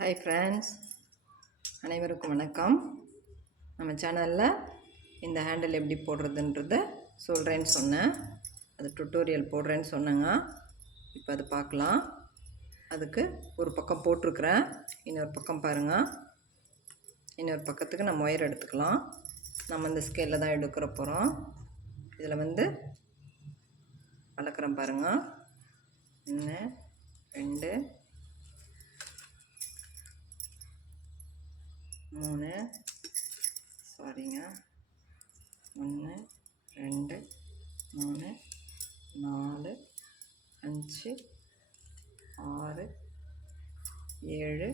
Hi friends, அனைவருக்கும் வணக்கம். நம்ம சேனலில் இந்த ஹேண்டில் எப்படி போடுறதுன்றதை சொல்கிறேன்னு சொன்னேன். அது டுட்டோரியல் போடுறேன்னு சொன்னேங்க. இப்போ அது பார்க்கலாம். அதுக்கு ஒரு பக்கம் போட்டிருக்கிறேன், இன்னொரு பக்கம் பாருங்கள். இன்னொரு பக்கத்துக்கு நம்ம ஒயர் எடுத்துக்கலாம். நம்ம இந்த ஸ்கேலில் தான் எடுக்கிற போகிறோம். இதில் அளக்கிறேன் பாருங்கள். 1 2 3 சாரிங்க 1 2 3 4 5 6 7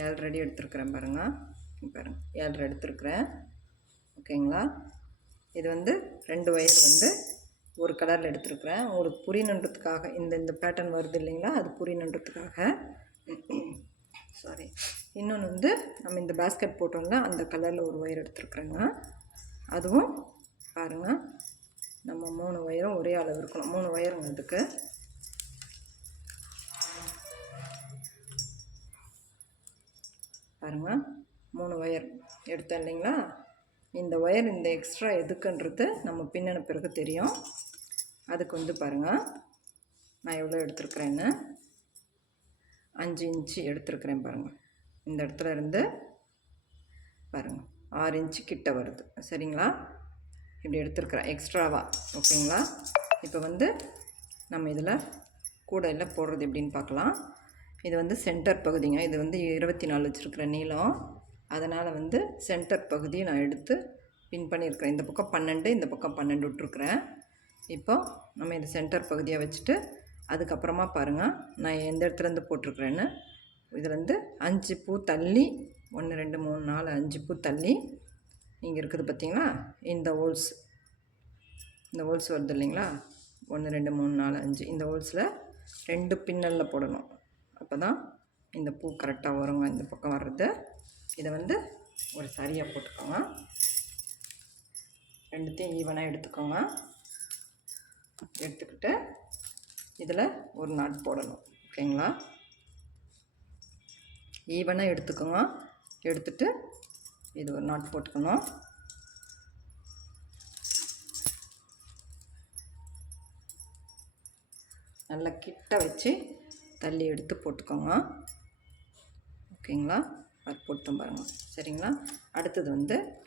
7 ரெடி எடுத்துருக்குறேன் பாருங்கள். பாருங்கள் 7 எடுத்துருக்குறேன். ஓகேங்களா? இது 2 ஒயர் ஒரு கலரில் எடுத்துருக்குறேன். உங்களுக்கு புரியணுன்றதுக்காக இந்த பேட்டர்ன் வருது இல்லைங்களா, அது புரியணுன்றதுக்காக. சாரி. இன்னொன்று நம்ம இந்த பேஸ்கெட் போட்டோம்ல, அந்த கலரில் ஒரு ஒயர் எடுத்துருக்குறேங்க. அதுவும் பாருங்கள், நம்ம 3 ஒயரும் ஒரே அளவு இருக்கணும். 3 ஒயருங்க அதுக்கு. பாருங்கள், 3 ஒயர் எடுத்தேன் இல்லைங்களா. இந்த ஒயர் இந்த எக்ஸ்ட்ரா எதுக்குன்றது நம்ம பின்னின பிறகு தெரியும். அதுக்கு பாருங்கள், நான் எவ்வளோ எடுத்துருக்குறேன்னு 5 இன்ச்சு எடுத்துருக்குறேன் பாருங்கள். இந்த இடத்துல இருந்து பாருங்கள் 6 இன்ச்சு கிட்ட வருது. சரிங்களா? இப்படி எடுத்துருக்குறேன் எக்ஸ்ட்ராவாக. ஓகேங்களா? இப்போ நம்ம இதில் கூடையில் போடுறது எப்படின்னு பார்க்கலாம். இது சென்டர் பகுதிங்க. இது 24 வச்சுருக்கிற நீளம். அதனால் சென்டர் பகுதியை நான் எடுத்து பின் பண்ணியிருக்கிறேன். இந்த பக்கம் 12, இந்த பக்கம் 12 விட்டுருக்குறேன். இப்போ நம்ம இது சென்டர் பகுதியாக வச்சுட்டு அதுக்கப்புறமா பாருங்கள், நான் எந்த இடத்துலேருந்து போட்டிருக்குறேன்னு. இதில் 5 பூ தள்ளி 1 2 3 4 5 பூ தள்ளி இங்கே இருக்குது பார்த்திங்களா. இந்த ஹோல்ஸ் வருது இல்லைங்களா, 1 2 3 4 5. இந்த ஹோல்ஸில் 2 பின்னலில் போடணும். அப்போ தான் இந்த பூ கரெக்டாக வருங்க. இந்த பக்கம் வர்றது இதை ஒரு சரியாக போட்டுக்கோங்க. ரெண்டுத்தையும் ஈவனாக எடுத்துக்கோங்க. எடுத்துக்கிட்டு இதில் ஒரு நாட் போடணும். ஓகேங்களா? ஈவனாக எடுத்துக்கோங்க. எடுத்துட்டு இது ஒரு நாட் போட்டுக்கணும். நல்லா கிட்ட வச்சு தள்ளி எடுத்து போட்டுக்கோங்க. ஓகேங்களா? அது போட்டோம் பாருங்கள். சரிங்களா? அடுத்தது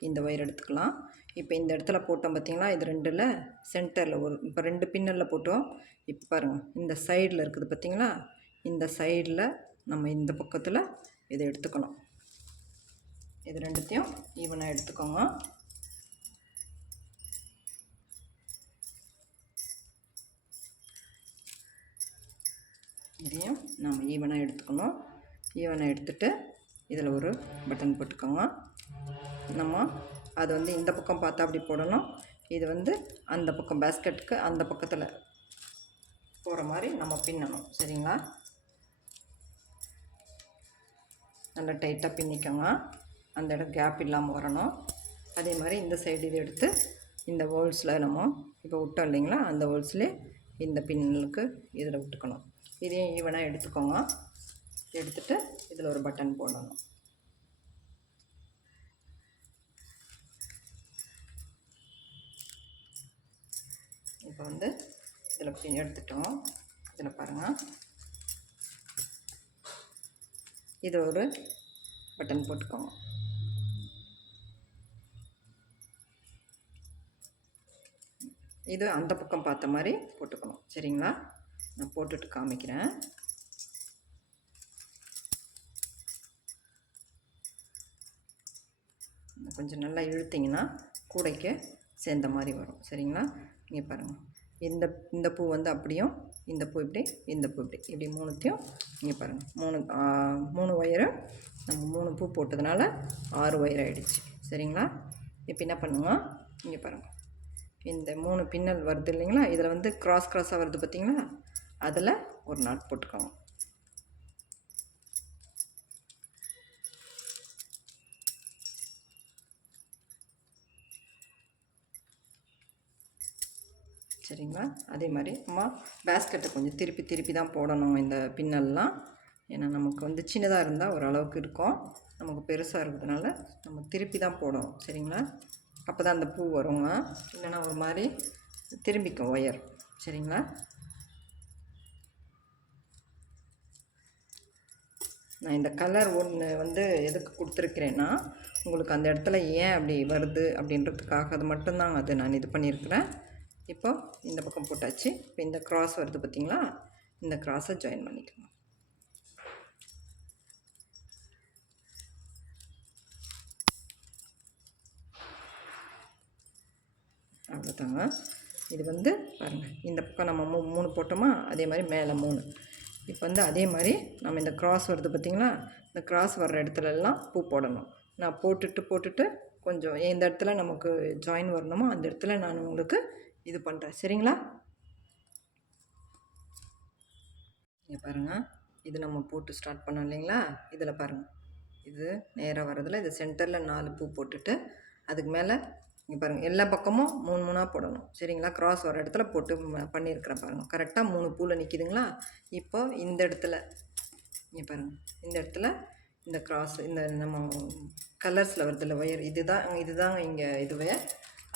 இந்த ஒயர் எடுத்துக்கலாம். இப்போ இந்த இடத்துல போட்டோம் பார்த்திங்களா, இது 2ல் சென்டரில் இப்போ 2 பின்னலில் போட்டோம். இப்போ பாருங்கள், இந்த சைடில் இருக்குது பார்த்திங்களா, இந்த சைடில் நம்ம இந்த பக்கத்தில் இதை எடுத்துக்கணும். இது ரெண்டுத்தையும் ஈவனாக எடுத்துக்கோங்க. இதையும் நம்ம ஈவனாக எடுத்துக்கணும். ஈவனாக எடுத்துகிட்டு இதில் ஒரு பட்டன் போட்டுக்கோங்க. நம்ம அது இந்த பக்கம் பார்த்தா அப்படி போடணும். இது அந்த பக்கம் பேஸ்கெட்டுக்கு அந்த பக்கத்தில் போகிற மாதிரி நம்ம பின்னணும். சரிங்களா? நல்லா டைட்டாக பின்னிக்கோங்க. அந்த இடம் கேப் இல்லாமல் வரணும். அதே மாதிரி இந்த சைடு இது எடுத்து இந்த ஹோல்ஸில் நம்ம இப்போ விட்டோம் இல்லைங்களா, அந்த ஹோல்ஸ்லேயே இந்த பின்னலுக்கு இதில் விட்டுக்கணும். இதையும் ஈவனாக எடுத்துக்கோங்க. எடுத்துகிட்டு இதில் ஒரு பட்டன் போடணும். இப்போ இதில் பின் எடுத்துட்டோம். இதில் பாருங்கள், இது ஒரு பட்டன் போட்டுக்கோங்க. இது அந்த பக்கம் பார்த்த மாதிரி போட்டுக்கணும். சரிங்களா? நான் போட்டுட்டு காமிக்கிறேன். கொஞ்சம் நல்லா இழுத்திங்கன்னா கூடைக்கு சேர்ந்த மாதிரி வரும். சரிங்களா? இங்கே பாருங்கள், இந்த பூ அப்படியும், இந்த பூ இப்படி, இந்த பூ இப்படி, இப்படி மூணுத்தையும் இங்கே பாருங்கள். 3 ஒயரு நம்ம 3 பூ போட்டதுனால 6 ஒயர் ஆகிடுச்சு. சரிங்களா? இப்போ என்ன பண்ணுவோம், இங்கே பாருங்கள், இந்த 3 பின்னல் வருது இல்லைங்களா, இதில் கிராஸாக வருது பார்த்திங்களா, அதில் ஒரு நாட் போட்டுக்கோங்க. சரிங்களா? அதே மாதிரி நம்ம பேஸ்கெட்டை கொஞ்சம் திருப்பி தான் போடணும். இந்த பின்னல்லாம் ஏன்னா நமக்கு வந்து சின்னதாக இருந்தால் ஓரளவுக்கு இருக்கும், நமக்கு பெருசாக இருக்கிறதுனால நம்ம திருப்பி தான் போடணும். சரிங்களா? அப்போ தான் அந்த பூ வருங்க, இல்லைன்னா ஒரு மாதிரி திரும்பிக்கும் ஒயர். சரிங்களா? நான் இந்த கலர் ஒன்று வந்து எதுக்கு கொடுத்துருக்கிறேன்னா, உங்களுக்கு அந்த இடத்துல ஏன் அப்படி வருது அப்படின்றதுக்காக அது மட்டும்தான் அது நான் இது பண்ணியிருக்கிறேன். இப்போ இந்த பக்கம் போட்டாச்சு. இப்போ இந்த க்ராஸ் வருது பார்த்திங்களா, இந்த க்ராஸை ஜாயின் பண்ணிக்கலாம். அவ்வளோதாங்க. இது வந்து பாருங்கள், இந்த பக்கம் நம்ம 3 போட்டோமா, அதே மாதிரி மேலே 3. இப்போ வந்து அதே மாதிரி நம்ம இந்த க்ராஸ் வருது பார்த்திங்களா, இந்த க்ராஸ் வர்ற இடத்துலலாம் பூ போடணும். நான் போட்டுட்டு கொஞ்சம் எந்த இடத்துல நமக்கு ஜாயின் வரணுமோ அந்த இடத்துல நான் உங்களுக்கு இது பண்ணுறேன். சரிங்களா? இங்கே பாருங்கள், இது நம்ம போட்டு ஸ்டார்ட் பண்ணோம் இல்லைங்களா, இதில் பாருங்கள், இது நேராக வரதில் இது சென்டரில் 4 பூ போட்டுட்டு அதுக்கு மேலே இங்கே பாருங்கள் எல்லா பக்கமும் 3 போடணும். சரிங்களா? க்ராஸ் வர இடத்துல போட்டு பண்ணியிருக்கிறேன் பாருங்கள். கரெக்டாக 3 பூவில் நிற்கிதுங்களா? இப்போ இந்த இடத்துல இங்கே பாருங்கள், இந்த இடத்துல இந்த க்ராஸ் இந்த நம்ம கலர்ஸில் வருதில்ல ஒயர், இதுதான் இங்கே இதுவே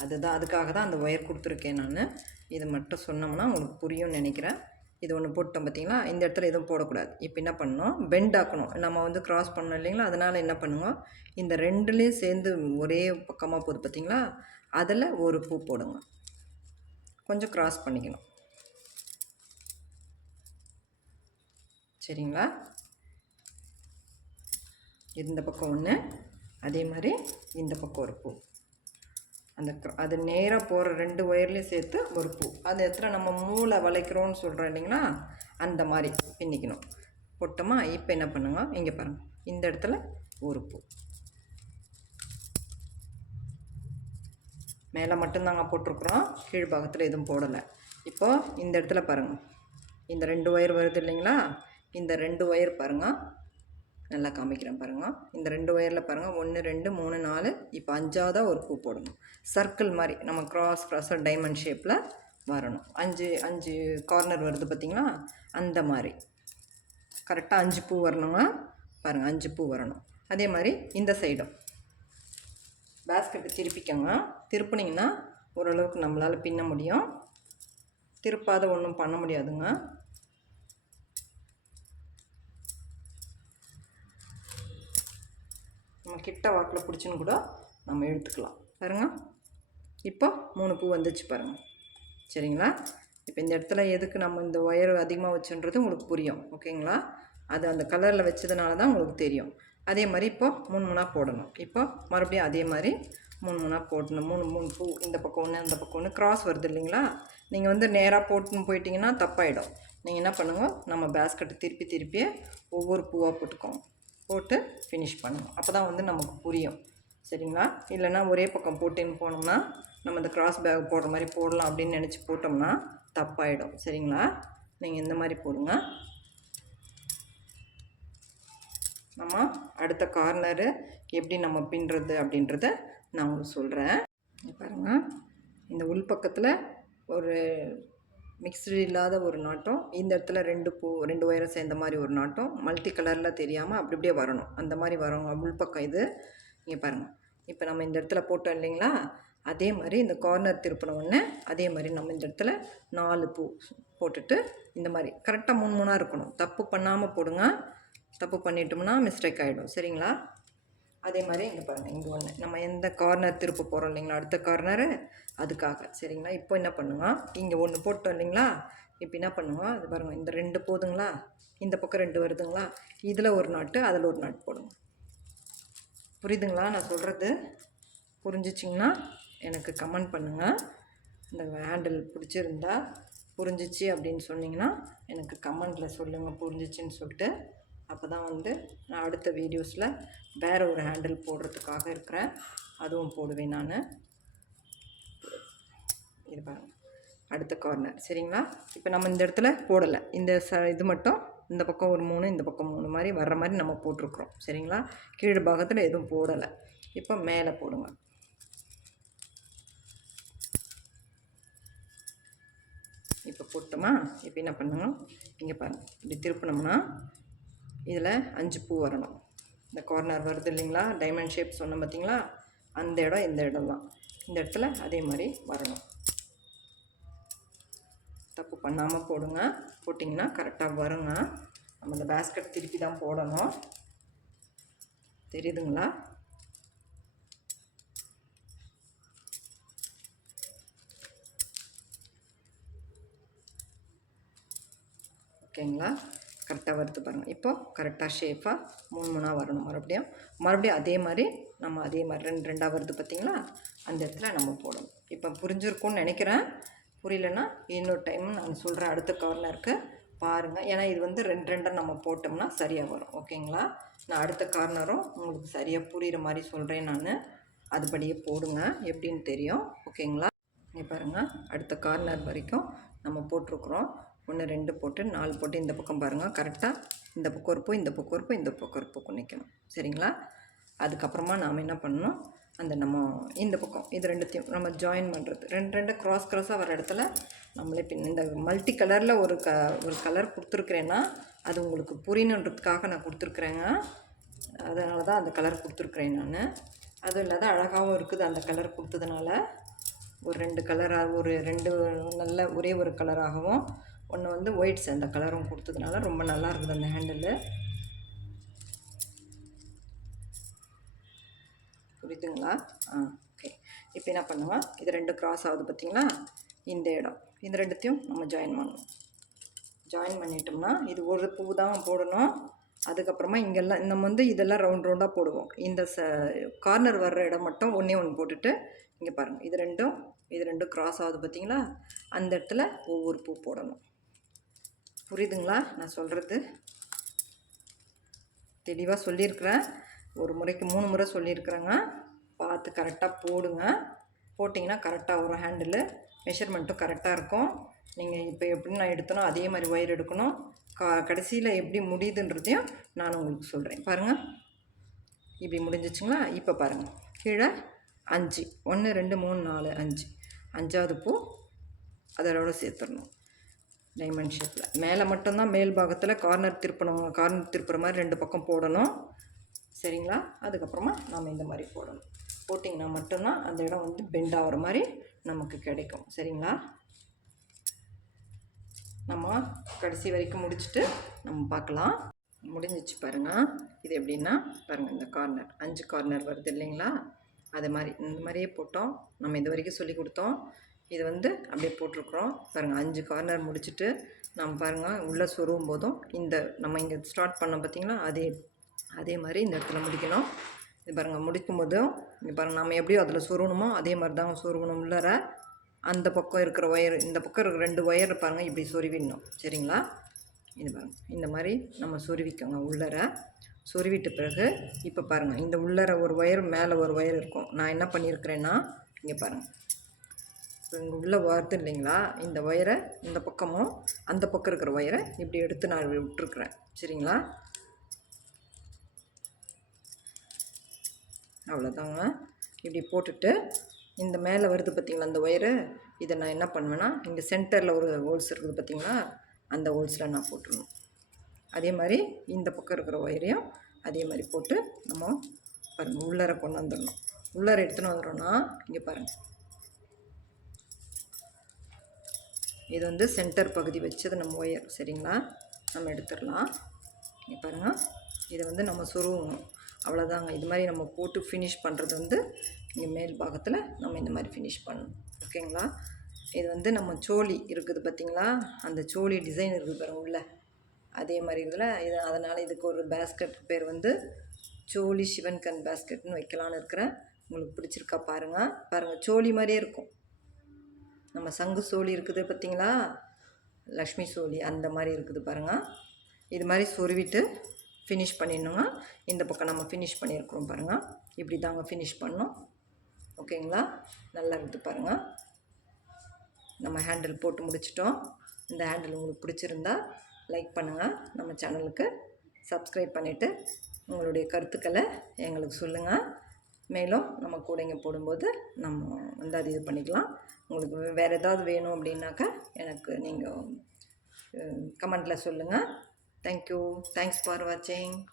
அதுதான், அதுக்காக தான் அந்த ஒயர் கொடுத்துருக்கேன் நான். இது மட்டும் சொன்னோம்னா உங்களுக்கு புரியும்னு நினைக்கிறேன். இது ஒன்று போட்டோம் பார்த்திங்களா, இந்த இடத்துல எதுவும் போடக்கூடாது. இப்போ என்ன பண்ணணும், பெண்ட் ஆக்கணும். நம்ம வந்து க்ராஸ் பண்ணோம் இல்லைங்களா, அதனால் என்ன பண்ணுவோம், இந்த ரெண்டுலேயும் சேர்ந்து ஒரே பக்கமாக போகுது பார்த்திங்களா, அதில் ஒரு பூ போடுங்க. கொஞ்சம் க்ராஸ் பண்ணிக்கணும். சரிங்களா? இந்த பக்கம் ஒன்று, அதே மாதிரி இந்த பக்கம் ஒரு பூ. அது நேராக போகிற 2 ஒயர்லேயும் சேர்த்து ஒரு பூ. அது எத்தனை நம்ம மூளை வளைக்கிறோன்னு சொல்கிறோம் இல்லைங்களா, அந்த மாதிரி பின்னிக்கணும். போட்டோமா? இப்போ என்ன பண்ணுங்க, இங்கே பாருங்கள், இந்த இடத்துல ஒரு பூ. மேலே மட்டும்தாங்க போட்டிருக்குறோம், கீழ் பாகத்தில் எதுவும் போடலை. இப்போது இந்த இடத்துல பாருங்கள், இந்த 2 ஒயர் வருது இல்லைங்களா, இந்த 2 ஒயர் பாருங்கள், நல்லா காமிக்கிறேன் பாருங்கள். இந்த 2 ஒயரில் பாருங்கள், 1 2 3 4, இப்போ 5ஆவதாக ஒரு பூ போடணும். சர்க்கிள் மாதிரி நம்ம க்ராஸாக டைமண்ட் ஷேப்பில் வரணும். 5 கார்னர் வருது பார்த்திங்களா, அந்த மாதிரி கரெக்டாக 5 பூ வரணுங்க. பாருங்கள், 5 பூ வரணும். அதே மாதிரி இந்த சைடும் பேஸ்கெட்டு திருப்பிக்கோங்க. திருப்பினீங்கன்னா ஓரளவுக்கு நம்மளால் பின்ன முடியும். திருப்பாத ஒன்றும் பண்ண முடியாதுங்க. நம்ம கிட்ட வாக்கில் பிடிச்சின்னு கூட நம்ம எடுத்துக்கலாம். பாருங்கள், இப்போ 3 பூ வந்துச்சு பாருங்கள். சரிங்களா? இப்போ இந்த இடத்துல எதுக்கு நம்ம இந்த ஒயர் அதிகமாக வச்சுன்றது உங்களுக்கு புரியும். ஓகேங்களா? அது அந்த கலரில் வச்சதுனால தான் உங்களுக்கு தெரியும். அதே மாதிரி இப்போ 3 போடணும். இப்போ மறுபடியும் அதே மாதிரி 3 போடணும். 3 பூ, இந்த பக்கம் ஒன்று அந்த பக்கம் ஒன்று, க்ராஸ் வருது இல்லைங்களா, நீங்கள் வந்து நேராக போட்டுன்னு போயிட்டீங்கன்னா தப்பாயிடும். நீங்கள் என்ன பண்ணுங்க, நம்ம பேஸ்கெட்டை திருப்பியே ஒவ்வொரு பூவாக போட்டு ஃபினிஷ் பண்ணுங்கள். அப்போ தான் வந்து நமக்கு புரியும். சரிங்களா? இல்லைன்னா ஒரே பக்கம் போட்டுன்னு போனோம்னா நம்ம இந்த க்ராஸ் பேக் போடுற மாதிரி போடலாம் அப்படின்னு நினச்சி போட்டோம்னா தப்பாயிடும். சரிங்களா? நீங்கள் இந்த மாதிரி போடுங்க. நம்ம அடுத்த கார்னரு எப்படி நம்ம பின்னுறது அப்படின்றத நான் உங்களுக்கு சொல்கிறேன். பாருங்கள், இந்த உள்பக்கத்தில் ஒரு மிக்ஸ்டு இல்லாத ஒரு நாட்டம், இந்த இடத்துல 2 ஒயரை சேர்ந்த மாதிரி ஒரு நாட்டம், மல்டி கலரில் தெரியாமல் அப்படியே வரணும். அந்த மாதிரி வரவங்க உள்பக்கம் இது. இங்கே பாருங்கள், இப்போ நம்ம இந்த இடத்துல போட்டோம் இல்லைங்களா, அதே மாதிரி இந்த கார்னர் திருப்பின உடனே அதே மாதிரி நம்ம இந்த இடத்துல 4 பூ போட்டுட்டு இந்த மாதிரி கரெக்டாக 3 இருக்கணும். தப்பு பண்ணாமல் போடுங்க. தப்பு பண்ணிட்டோம்னா மிஸ்டேக் ஆகிடும். சரிங்களா? அதே மாதிரி இங்கே பாருங்கள், இங்கே ஒன்று நம்ம எந்த கார்னர் திருப்ப போகிறோம் இல்லைங்களா, அடுத்த கார்னரு, அதுக்காக. சரிங்களா? இப்போ என்ன பண்ணுங்க, இங்கே ஒன்று போட்டோம் இல்லைங்களா, இப்போ என்ன பண்ணுங்க, அது பாருங்கள், இந்த 2 போதுங்களா, இந்த பக்கம் 2 வருதுங்களா, இதில் ஒரு நாட்டு அதில் ஒரு நாட்டு போடுங்க. புரியுதுங்களா நான் சொல்கிறது? புரிஞ்சிச்சிங்கன்னா எனக்கு கமெண்ட் பண்ணுங்கள். இந்த ஹேண்டில் பிடிச்சிருந்தா புரிஞ்சிச்சு அப்படின்னு சொன்னிங்கன்னா எனக்கு கமெண்டில் சொல்லுங்கள் புரிஞ்சிச்சின்னு சொல்லிட்டு. அப்போ தான் வந்து நான் அடுத்த வீடியோஸில் வேறு ஒரு ஹேண்டில் போடுறதுக்காக இருக்கிறேன், அதுவும் போடுவேன் நான். இது பாருங்கள், அடுத்த கார்னர். சரிங்களா? இப்போ நம்ம இந்த இடத்துல போடலை, இந்த இது மட்டும் இந்த பக்கம் ஒரு 3 இந்த பக்கம் 3 மாதிரி வர்ற மாதிரி நம்ம போட்டிருக்குறோம். சரிங்களா? கீழ் பாகத்தில் எதுவும் போடலை. இப்போ மேலே போடுங்க. இப்போ போட்டோமா, இப்போ என்ன பண்ணுங்க, இங்கே பாருங்கள், இப்படி திருப்பினோம்னா இதில் 5 பூ வரணும். இந்த கார்னர் வருது இல்லைங்களா, டைமண்ட் ஷேப் சொன்னோம் பார்த்தீங்களா, அந்த இடம் இந்த இடம் தான். இந்த இடத்துல அதே மாதிரி வரணும். தப்பு பண்ணாமல் போடுங்க. போட்டிங்கன்னா கரெக்டாக வருங்க. நம்ம இந்த பேஸ்கெட் திருப்பி தான் போடணும். தெரியுதுங்களா? ஓகேங்களா? கரெக்டாக வருது பாருங்கள். இப்போது கரெக்டாக ஷேப்பாக 3 வரணும். மறுபடியும் அதே மாதிரி நம்ம அதே மாதிரி 2 வருது பார்த்திங்களா, அந்த இடத்துல நம்ம போடணும். இப்போ புரிஞ்சிருக்கும்னு நினைக்கிறேன். புரியலன்னா இன்னொரு டைம் நான் சொல்கிறேன். அடுத்த கார்னருக்கு பாருங்கள். ஏன்னா இது வந்து 2 நம்ம போட்டோம்னா சரியாக வரும். ஓகேங்களா? நான் அடுத்த கார்னரும் உங்களுக்கு சரியாக புரிகிற மாதிரி சொல்கிறேன். நான் அதுபடியே போடுங்க, எப்படின்னு தெரியும். ஓகேங்களா? இங்கே பாருங்கள், அடுத்த கார்னர் வரைக்கும் நம்ம போட்டிருக்குறோம். 1 2 போட்டு 4 போட்டு இந்த பக்கம் பாருங்கள். கரெக்டாக இந்த பக்கம் ஒரு பூ, இந்த பக்கம் ஒரு பூ, இந்த பக்கம் ஒரு பூ நிற்கணும். சரிங்களா? அதுக்கப்புறமா நாம் என்ன பண்ணணும், அந்த நம்ம இந்த பக்கம் இது 2த்தையும் நம்ம ஜாயின் பண்ணுறது 2 க்ராஸாக வர இடத்துல நம்மளே இந்த மல்டி கலரில் ஒரு கலர் கொடுத்துருக்குறேன்னா அது உங்களுக்கு புரியணுன்றதுக்காக நான் கொடுத்துருக்குறேங்க. அதனால தான் அந்த கலர் கொடுத்துருக்குறேன் நான். அதுவும் இல்லாத அழகாகவும் இருக்குது அந்த கலர் கொடுத்ததுனால. ஒரு 2 கலராக ஒரு 2 நல்ல ஒரே ஒரு கலராகவும் ஒன்று வந்து ஒயிட்ஸ் அந்த கலரும் கொடுத்ததுனால ரொம்ப நல்லா இருக்குது அந்த ஹேண்டில். புரியுதுங்களா? ஓகே. இப்போ என்ன பண்ணுவோம், இது 2 கிராஸ் ஆகுது பார்த்திங்களா, இந்த இடம் இந்த 2த்தையும் நம்ம ஜாயின் பண்ணணும். ஜாயின் பண்ணிட்டோம்னா இது ஒரு பூ தான் போடணும். அதுக்கப்புறமா இங்கெல்லாம் நம்ம வந்து இதெல்லாம் ரவுண்டாக போடுவோம். இந்த கார்னர் வர்ற இடம் மட்டும் ஒன்று போட்டுட்டு இங்கே பாருங்கள், இது ரெண்டும் கிராஸ் ஆகுது பார்த்திங்களா, அந்த இடத்துல ஒவ்வொரு பூ போடணும். புரியுதுங்களா? நான் சொல்கிறது தெளிவாக சொல்லியிருக்கிறேன். ஒரு முறைக்கு 3 முறை சொல்லியிருக்கிறேங்க. பார்த்து கரெக்டாக போடுங்க. போட்டிங்கன்னா கரெக்டாக வரும். ஹேண்டில் மெஷர்மெண்ட்டும் கரெக்டாக இருக்கும். நீங்கள் இப்போ எப்படி நான் எடுத்தனோ அதே மாதிரி ஒயர் எடுக்கணும். கடைசியில் எப்படி முடியுதுன்றதையும் நான் உங்களுக்கு சொல்கிறேன். பாருங்கள், இப்படி முடிஞ்சிச்சுங்களா? இப்போ பாருங்கள், கீழே 5 1 2 3 4 5 5வது பூ அதோட சேர்த்துடணும். டைமண்ட் ஷேப்பில் மேலே மட்டும்தான் மேல் பாகத்தில் கார்னர் திருப்புற மாதிரி 2 பக்கம் போடணும். சரிங்களா? அதுக்கப்புறமா நாம் இந்த மாதிரி போடணும். போட்டிங்கன்னா மட்டும்தான் அந்த இடம் வந்து பெண்ட் ஆகிற மாதிரி நமக்கு கிடைக்கும். சரிங்களா? நம்ம கடைசி வரைக்கும் முடிச்சுட்டு நம்ம பார்க்கலாம். முடிஞ்சிச்சு பாருங்கள். இது எப்படின்னா பாருங்கள், இந்த கார்னர் 5 கார்னர் வருது இல்லைங்களா, அது மாதிரி இந்த மாதிரியே போட்டோம். நம்ம இது வரைக்கும் சொல்லி கொடுத்தோம். இது வந்து அப்படியே போட்டிருக்குறோம். பாருங்கள், 5 கார்னர் முடிச்சுட்டு நம்ம பாருங்கள் உள்ளே சொருவும் போதும் இந்த நம்ம இங்கே ஸ்டார்ட் பண்ணோம் பார்த்திங்களா, அதே மாதிரி இந்த இடத்துல முடிக்கணும். இது பாருங்கள், முடிக்கும் போதும் இங்கே பாருங்கள், நம்ம எப்படியோ அதில் சொருகணுமோ அதே மாதிரி தான் சொருகணும். உள்ளர அந்த பக்கம் இருக்கிற ஒயர், இந்த பக்கம் இருக்கிற 2 ஒயர் பாருங்கள் இப்படி சொருவிடணும். சரிங்களா? இது பாருங்கள், இந்த மாதிரி நம்ம சொருவிக்கோங்க. உள்ளர சொருவிட்ட பிறகு இப்போ பாருங்கள், இந்த உள்ளர ஒரு ஒயர் மேலே ஒரு ஒயர் இருக்கும். நான் என்ன பண்ணியிருக்கிறேன்னா இங்கே பாருங்கள், இங்கே உள்ளே வருது இல்லைங்களா, இந்த ஒயரை இந்த பக்கமும் அந்த பக்கம் இருக்கிற ஒயரை இப்படி எடுத்து நான் விட்டுருக்குறேன். சரிங்களா? அவ்வளோதாங்க. இப்படி போட்டுட்டு இந்த மேலே வருது பார்த்திங்களா அந்த ஒயரு, இதை நான் என்ன பண்ணுவேன்னா இங்கே சென்டரில் ஒரு ஹோல்ஸ் இருக்குது பார்த்திங்களா, அந்த ஹோல்ஸில் நான் போட்டுருணும். அதே மாதிரி இந்த பக்கம் இருக்கிற ஒயரையும் அதே மாதிரி போட்டு நம்ம பாருங்கள் உள்ளர கொண்டு வந்துடணும். உள்ளர எடுத்துன்னு வந்துடும்னா இங்கே பாருங்கள், இது வந்து சென்டர் பகுதி வச்சது நம்ம ஒயர். சரிங்களா? நம்ம எடுத்துடலாம். இங்கே பாருங்கள், இதை வந்து நம்ம சொருவணும். அவ்வளோதாங்க. இது மாதிரி நம்ம போட்டு ஃபினிஷ் பண்ணுறது வந்து இங்கே மேல் பாகத்தில் நம்ம இந்த மாதிரி ஃபினிஷ் பண்ணணும். ஓகேங்களா? இது வந்து நம்ம சோழி இருக்குது பார்த்திங்களா, அந்த சோழி டிசைன் இருக்குது பாருங்கள் உள்ள, அதே மாதிரி இதில் இது. அதனால் இதுக்கு ஒரு பேஸ்கெட் பேர் வந்து சோழி சிவன்கண் பேஸ்கெட்னு வைக்கலான்னு இருக்கிறேன். உங்களுக்கு பிடிச்சிருக்கா பாருங்கள். பாருங்கள், சோழி மாதிரியே இருக்கும். நம்ம சங்கு சோழி இருக்குது பார்த்திங்களா, லக்ஷ்மி சோழி அந்த மாதிரி இருக்குது பாருங்கள். இது மாதிரி சொருவிட்டு ஃபினிஷ் பண்ணிடணுங்க. இந்த பக்கம் நம்ம ஃபினிஷ் பண்ணியிருக்கிறோம் பாருங்கள். இப்படி தாங்க ஃபினிஷ் பண்ணோம். ஓகேங்களா? நல்லா இருக்குது பாருங்கள். நம்ம ஹேண்டில் போட்டு முடிச்சிட்டோம். இந்த ஹேண்டில் உங்களுக்கு பிடிச்சிருந்தா லைக் பண்ணுங்கள். நம்ம சேனலுக்கு சப்ஸ்கிரைப் பண்ணிவிட்டு உங்களுடைய கருத்துக்களை எங்களுக்கு சொல்லுங்கள். மேலும் நம்ம கூடைங்க போடும்போது நம்ம வந்து அது இது பண்ணிக்கலாம். உங்களுக்கு வேறு ஏதாவது வேணும் அப்படின்னாக்கா எனக்கு நீங்கள் கமெண்ட்டில் சொல்லுங்கள். தேங்க்யூ. தேங்க்ஸ் ஃபார் வாட்சிங்.